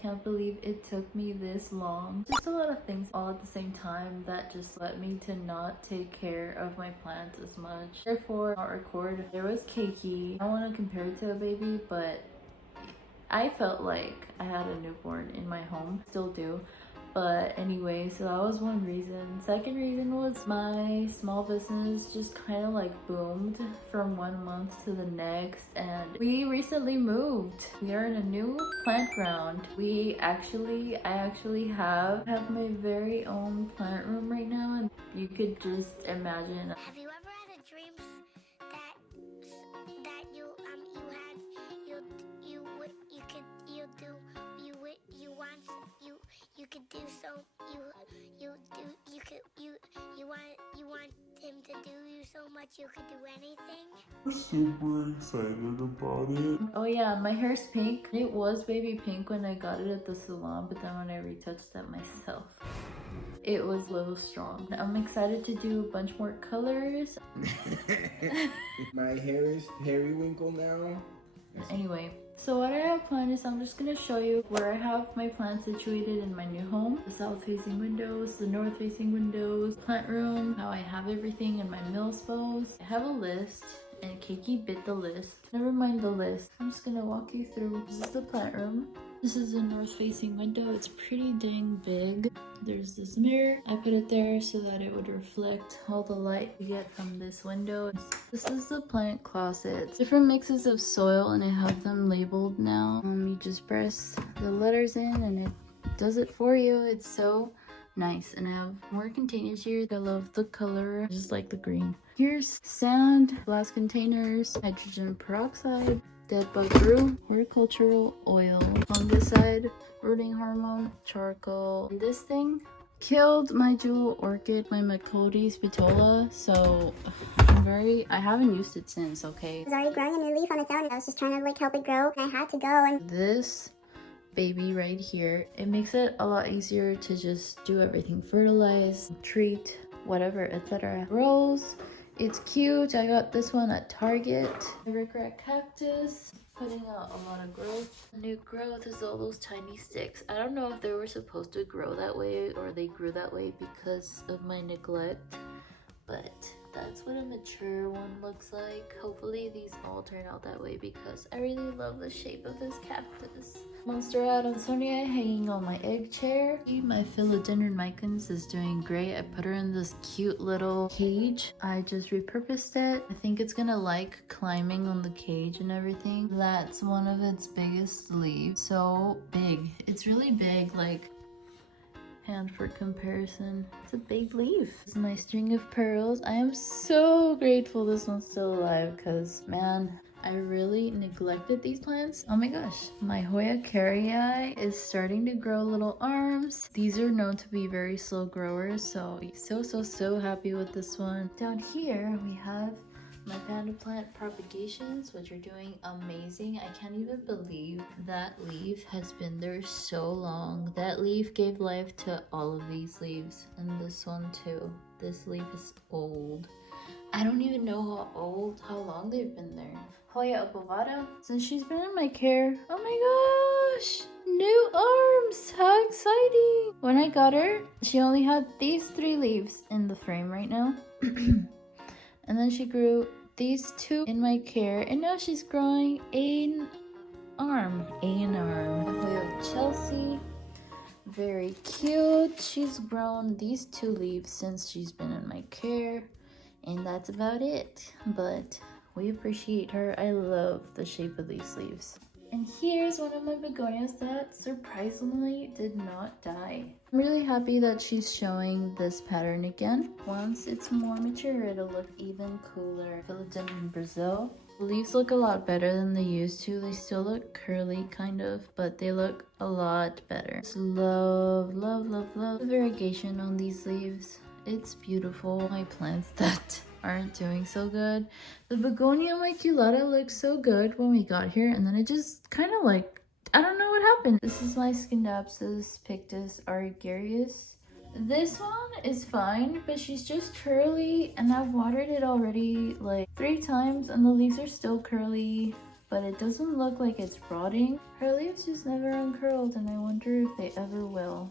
can't believe it took me this long. Just a lot of things all at the same time that just led me to not take care of my plants as much. Therefore, not record. There was Keiki. I don't want to compare it to a baby, but I felt like I had a newborn in my home. Still do. But anyway, so that was one reason. Second reason was my small business just kind of like boomed from 1 month to the next, and we recently moved. We are in a new plant ground. I actually have my very own plant room right now, and you could just imagine. Have you ever had a dream that you want him to do you so much you could do anything? We're super excited about it. Oh yeah, my hair's pink. It was baby pink when I got it at the salon, but then when I retouched it myself, it was a little strong. I'm excited to do a bunch more colors. My hair is periwinkle now. Anyway, so what I have planned is I'm just gonna show you where I have my plants situated in my new home. The south facing windows, the north facing windows, plant room, how I have everything in my milspos. I have a list and Keiki bit the list. Never mind the list. I'm just gonna walk you through. This is the plant room. This is the north facing window. It's pretty dang big. There's this mirror. I put it there so that it would reflect all the light we get from this window. This is the plant closet. Different mixes of soil, and I have them labeled now. You just press the letters in and it does it for you. It's so nice. And I have more containers here. I love the color. I just like the green. Here's sand, glass containers, hydrogen peroxide, dead bug brew, horticultural oil. On this side, rooting hormone, charcoal. And this thing killed my jewel orchid, my Macody spitola. So I haven't used it since, okay? It was already growing a new leaf on its own. I was just trying to like help it grow, and I had to go and this baby right here, it makes it a lot easier to just do everything, fertilize, treat, whatever, etc. Rose, it's cute. I got this one at Target. The regret cactus, putting out a lot of growth. New growth is all those tiny sticks. I don't know if they were supposed to grow that way or they grew that way because of my neglect, but that's what a mature one looks like. Hopefully these all turn out that way because I really love the shape of this cactus. Monstera adansonii hanging on my egg chair. My Philodendron micans is doing great. I put her in this cute little cage. I just repurposed it. I think it's gonna like climbing on the cage and everything. That's one of its biggest leaves. So big. It's really big, like hand for comparison. It's a big leaf. This is my string of pearls. I am so grateful this one's still alive because man, I really neglected these plants. Oh my gosh. My Hoya kerrii is starting to grow little arms. These are known to be very slow growers, so happy with this one. Down here we have my panda plant propagations, which are doing amazing. I can't even believe that leaf has been there so long. That leaf gave life to all of these leaves, and this one too. This leaf is old. I don't even know how long they've been there. Hoya obovata, since she's been in my care, oh my gosh, new arms, how exciting. When I got her, she only had these 3 leaves in the frame right now. And then she grew these 2 in my care, and now she's growing an arm. Hoya Chelsea, very cute. She's grown these 2 leaves since she's been in my care, and that's about it. But we appreciate her. I love the shape of these leaves. And here's one of my begonias that surprisingly did not die. I'm really happy that she's showing this pattern again. Once it's more mature, it'll look even cooler. Philodendron Brazil. The leaves look a lot better than they used to. They still look curly kind of, but they look a lot better. Just love the variegation on these leaves. It's beautiful. My plants that aren't doing so good. The Begonia YTO looked so good when we got here, and then it just kind of like, I don't know what happened. This is my Scindapsus, pictus, argyraeous. This one is fine, but she's just curly, and I've watered it already like 3 times, and the leaves are still curly. but it doesn't look like it's rotting. Her leaves just never uncurled, and I wonder if they ever will.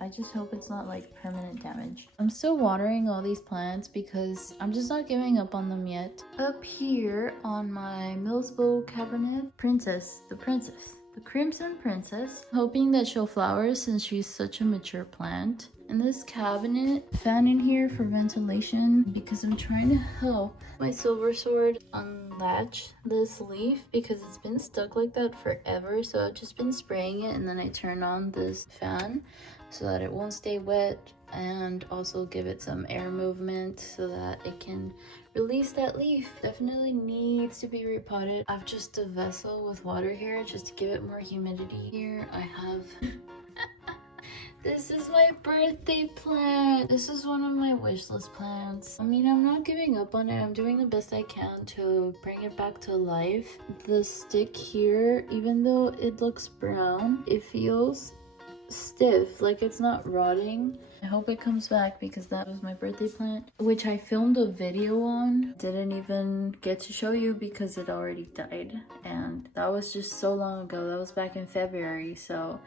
I just hope it's not like permanent damage. I'm still watering all these plants because I'm just not giving up on them yet. Up here on my Millsbow cabinet, the Crimson Princess, hoping that she'll flower since she's such a mature plant. In this cabinet, fan in here for ventilation because I'm trying to help my silver sword unlatch this leaf because it's been stuck like that forever. So I've just been spraying it, and then I turn on this fan so that it won't stay wet, and also give it some air movement so that it can release that leaf. Definitely needs to be repotted. I have just a vessel with water here just to give it more humidity. Here I have this is my birthday plant. This is one of my wish list plants. I mean, I'm not giving up on it. I'm doing the best I can to bring it back to life. The stick here, even though it looks brown, it feels stiff, like it's not rotting. I hope it comes back because that was my birthday plant, which I filmed a video on. Didn't even get to show you because it already died, and that was just so long ago. That was back in February, so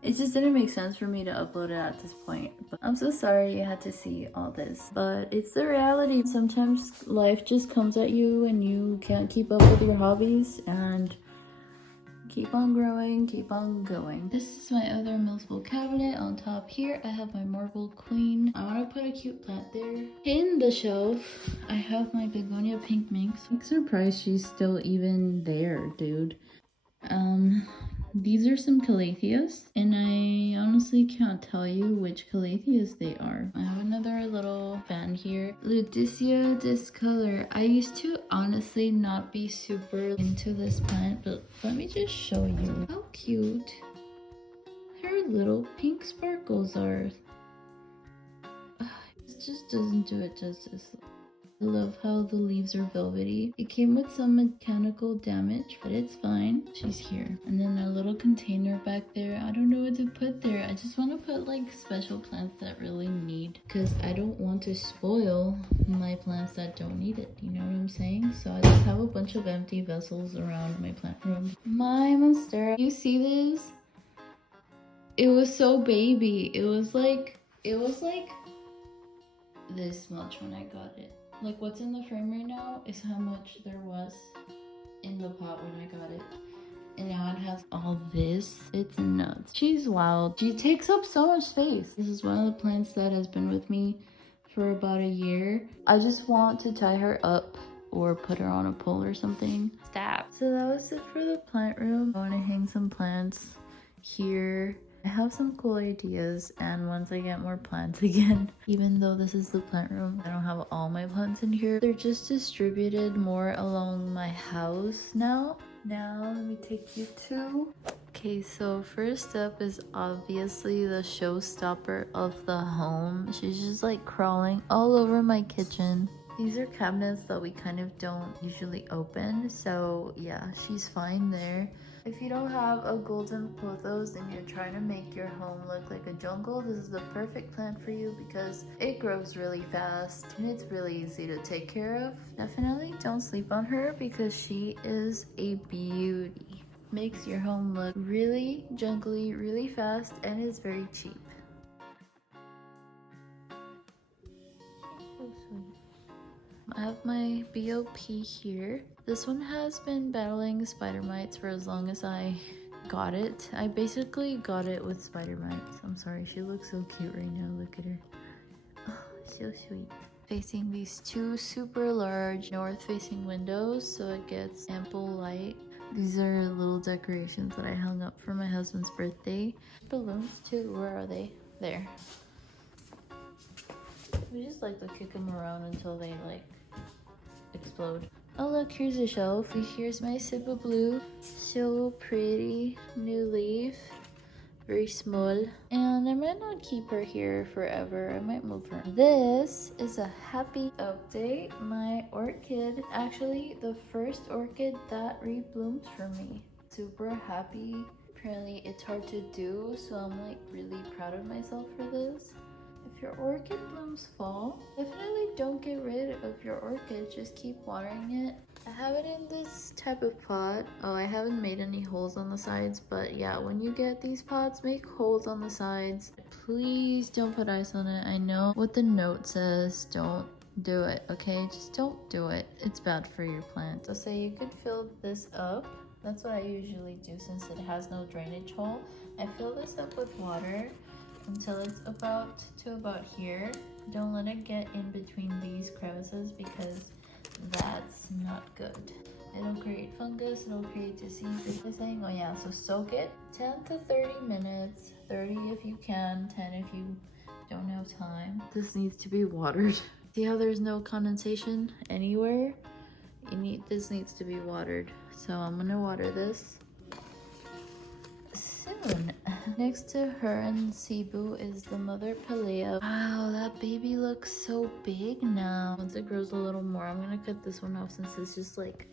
it just didn't make sense for me to upload it at this point. But I'm so sorry you had to see all this, but it's the reality. Sometimes life just comes at you and you can't keep up with your hobbies, and keep on growing, keep on going. This is my other Millsbow cabinet. On top here, I have my marble queen. I want to put a cute plant there. In the shelf, I have my Begonia pink minx. I'm surprised she's still even there, dude. These are some calatheas, and I honestly can't tell you which calatheas they are. I have another little fan here. Ludisia discolor. I used to honestly not be super into this plant, but let me just show you how cute her little pink sparkles are. It just doesn't do it justice. I love how the leaves are velvety. It came with some mechanical damage, but it's fine. She's here. And then a little container back there. I don't know what to put there. I just want to put like special plants that really need, because I don't want to spoil my plants that don't need it. You know what I'm saying? So I just have a bunch of empty vessels around my plant room. My Monstera. You see this? It was so baby. It was like this much when I got it. Like what's in the frame right now is how much there was in the pot when I got it. And now it has all this. It's nuts. She's wild. She takes up so much space. This is one of the plants that has been with me for about a year. I just want to tie her up or put her on a pole or something. Stop. So that was it for the plant room. I want to hang some plants here. I have some cool ideas, and once I get more plants again, even though this is the plant room, I don't have all my plants in here. They're just distributed more along my house now. Now let me take you to... Okay, so first up is obviously the showstopper of the home. She's just like crawling all over my kitchen. These are cabinets that we kind of don't usually open, so yeah, she's fine there. If you don't have a golden pothos and you're trying to make your home look like a jungle, this is the perfect plant for you because it grows really fast and it's really easy to take care of. Definitely don't sleep on her because she is a beauty. Makes your home look really jungly, really fast, and is very cheap. So sweet. I have my BOP here. This one has been battling spider mites for as long as I got it. I basically got it with spider mites. I'm sorry, she looks so cute right now. Look at her. Oh, so sweet. Facing these two super large north-facing windows so it gets ample light. These are little decorations that I hung up for my husband's birthday. Balloons too, where are they? There. We just like to kick them around until they like explode. Oh look, here's a shelf. Here's my sip of blue. So pretty. New leaf. Very small. And I might not keep her here forever. I might move her. This is a happy update. My orchid, actually the first orchid that rebloomed for me. Super happy. Apparently it's hard to do, so I'm like really proud of myself for this. If your orchid blooms fall, definitely don't get rid of your orchid. Just keep watering it I have it in this type of pot. Oh, I haven't made any holes on the sides, but yeah, when you get these pots, make holes on the sides. Please don't put ice on it. I know what the note says. Don't do it, okay? Just don't do it. It's bad for your plant. So say you could fill this up. That's what I usually do since it has no drainage hole. I fill this up with water until it's about here. Don't let it get in between these crevices because that's not good. It'll create fungus, it'll create disease. Oh yeah, so soak it 10 to 30 minutes. 30 if you can, 10 if you don't have time. This needs to be watered. See how there's no condensation anywhere? This needs to be watered. So I'm gonna water this soon. Next to her and Cebu is the mother Pelea. Wow, that baby looks so big now. Once it grows a little more, I'm gonna cut this one off since it's just like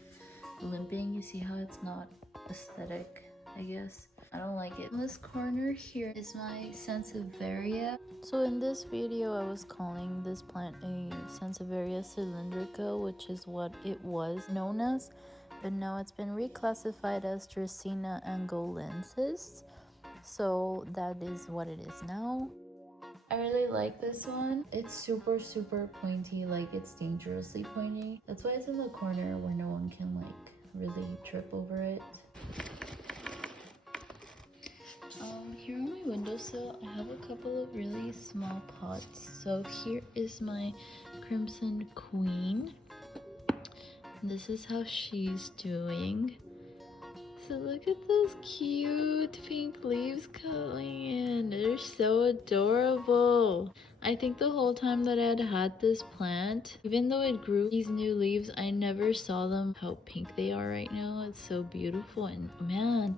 limping. You see how it's not aesthetic, I guess. I don't like it. In this corner here is my Sansevieria. So in this video, I was calling this plant a Sansevieria cylindrica, which is what it was known as, but now it's been reclassified as Dracaena angolensis. So that is what it is now. I really like this one. It's super pointy, like it's dangerously pointy. That's why it's in the corner where no one can like really trip over it. Here on my windowsill, I have a couple of really small pots. So here is my Crimson Queen. This is how she's doing. So look at those cute pink leaves coming in. They're so adorable. I think the whole time that I had this plant, even though it grew these new leaves, I never saw them how pink they are right now. It's so beautiful, and man,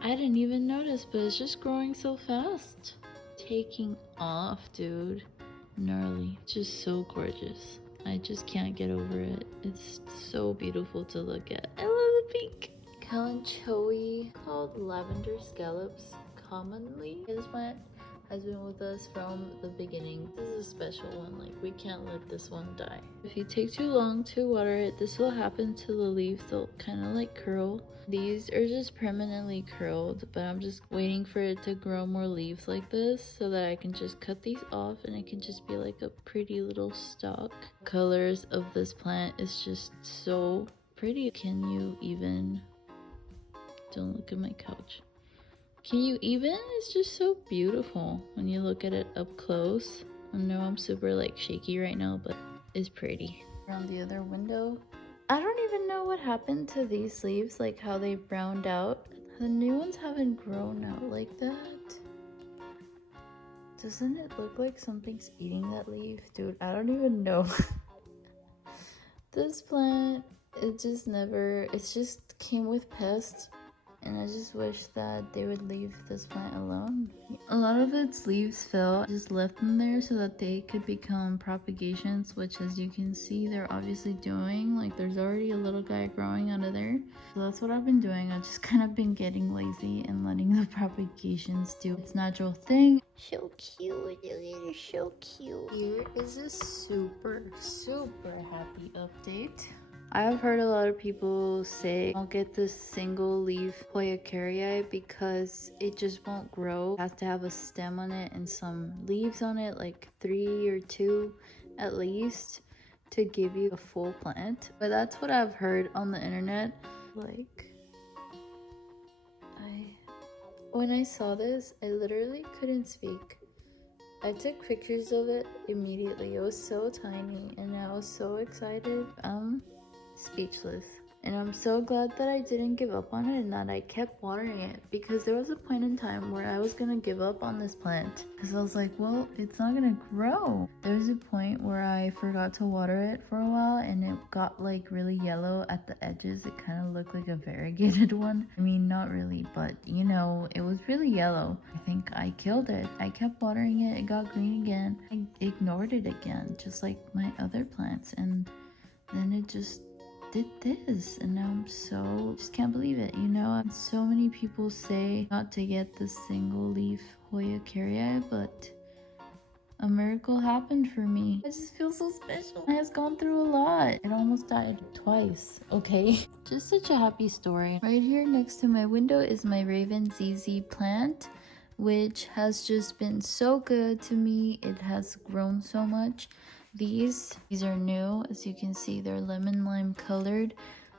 I didn't even notice, but it's just growing so fast. Taking off, dude. Gnarly. Just so gorgeous. I just can't get over it. It's so beautiful to look at. I love the pink. Kalanchoe, called lavender scallops commonly. This plant has been with us from the beginning. This is a special one, like we can't let this one die. If you take too long to water it, this will happen to the leaves. They'll kind of like curl. These are just permanently curled, but I'm just waiting for it to grow more leaves like this so that I can just cut these off and it can just be like a pretty little stalk. Colors of this plant is just so pretty. Can you even... Don't look at my couch. Can you even? It's just so beautiful when you look at it up close. I know I'm super like shaky right now, but it's pretty. Around the other window, I don't even know what happened to these leaves, like how they browned out. The new ones haven't grown out like that. Doesn't it look like something's eating that leaf? Dude, I don't even know. This plant, it just came with pests. And I just wish that they would leave this plant alone. A lot of its leaves fell. I just left them there so that they could become propagations, which as you can see, they're obviously doing. Like there's already a little guy growing out of there. So that's what I've been doing. I've just kind of been getting lazy and letting the propagations do its natural thing. So cute, look at it, so cute. Here is a super happy update. I have heard a lot of people say don't get this single leaf Hoya kerrii because it just won't grow. It has to have a stem on it and some leaves on it, like 3 or 2 at least, to give you a full plant. But that's what I've heard on the internet. Like, when I saw this, I literally couldn't speak. I took pictures of it immediately. It was so tiny and I was so excited. Speechless. And I'm so glad that I didn't give up on it and that I kept watering it, because there was a point in time where I was gonna give up on this plant because I was like, well, it's not gonna grow. There was a point where I forgot to water it for a while and it got like really yellow at the edges. It kind of looked like a variegated one. I mean, not really, but you know, it was really yellow. I think I killed it. I kept watering it. It got green again. I ignored it again, just like my other plants, and then it just did this, and now I'm just can't believe it, you know. So many people say not to get the single leaf Hoya kerrii, but a miracle happened for me. I just feel so special. It has gone through a lot. It almost died twice, okay? Just such a happy story. Right here next to my window is my Raven ZZ plant, which has just been so good to me. It has grown so much. These are new. As you can see, they're lemon lime colored,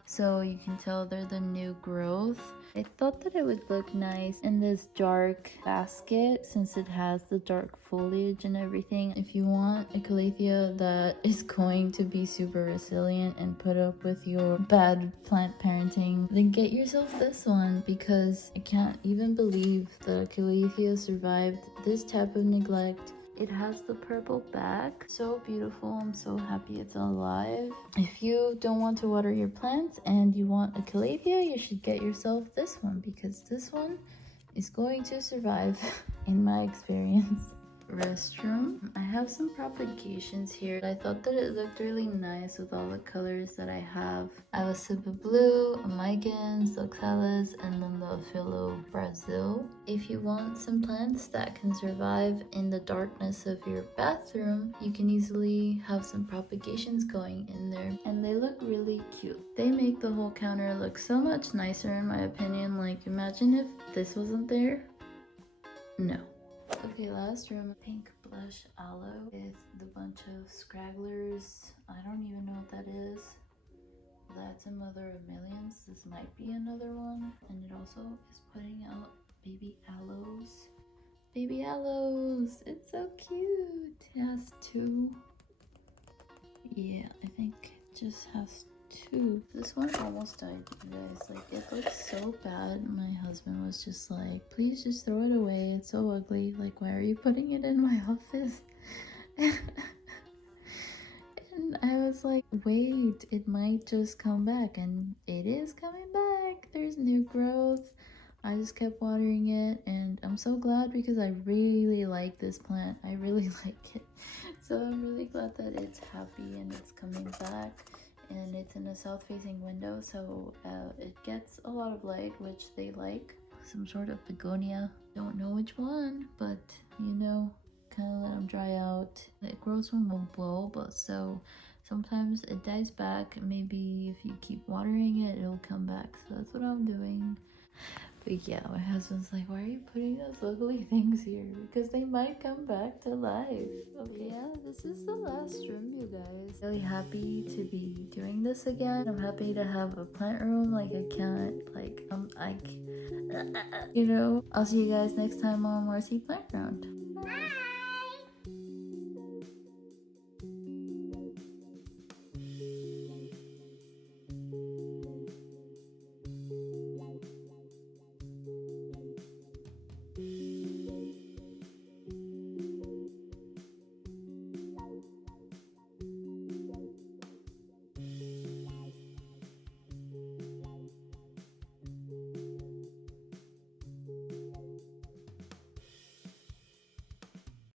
so you can tell they're the new growth. I thought that it would look nice in this dark basket since it has the dark foliage and everything. If you want a calathea that is going to be super resilient and put up with your bad plant parenting, then get yourself this one, because I can't even believe that a calathea survived this type of neglect. It has the purple back. So beautiful. I'm so happy it's alive. If you don't want to water your plants and you want a calathea, you should get yourself this one, because this one is going to survive in my experience. Restroom. I have some propagations here. I thought that it looked really nice with all the colors that I have. I have a super blue, a micans, oxalis, and then the philo brasil. If you want some plants that can survive in the darkness of your bathroom, you can easily have some propagations going in there, and they look really cute. They make the whole counter look so much nicer in my opinion. Like, imagine if this wasn't there. No. Okay, last room, pink blush aloe with the bunch of scragglers. I don't even know what that is. That's a mother of millions. This might be another one. And it also is putting out baby aloes. Baby aloes! It's so cute! It has two. Yeah, I think it just has two. This one almost died, you guys. Like, it looks so bad. My husband was just like, please just throw it away. It's so ugly. Like, why are you putting it in my office? And I was like, wait, it might just come back. And it is coming back. There's new growth. I just kept watering it, and I'm so glad because I really like this plant. I really like it. So I'm really glad that it's happy and it's coming back. And it's in a south-facing window, so it gets a lot of light, which they like. Some sort of begonia. Don't know which one, but you know, kind of let them dry out. It grows from a bulb, so sometimes it dies back. Maybe if you keep watering it, it'll come back. So that's what I'm doing. But yeah, my husband's like, why are you putting those ugly things here? Because they might come back to life. Okay, yeah, this is the last room, you guys. Really happy to be doing this again. I'm happy to have a plant room. Like, I can't, like, you know. I'll see you guys next time on YT Plantground.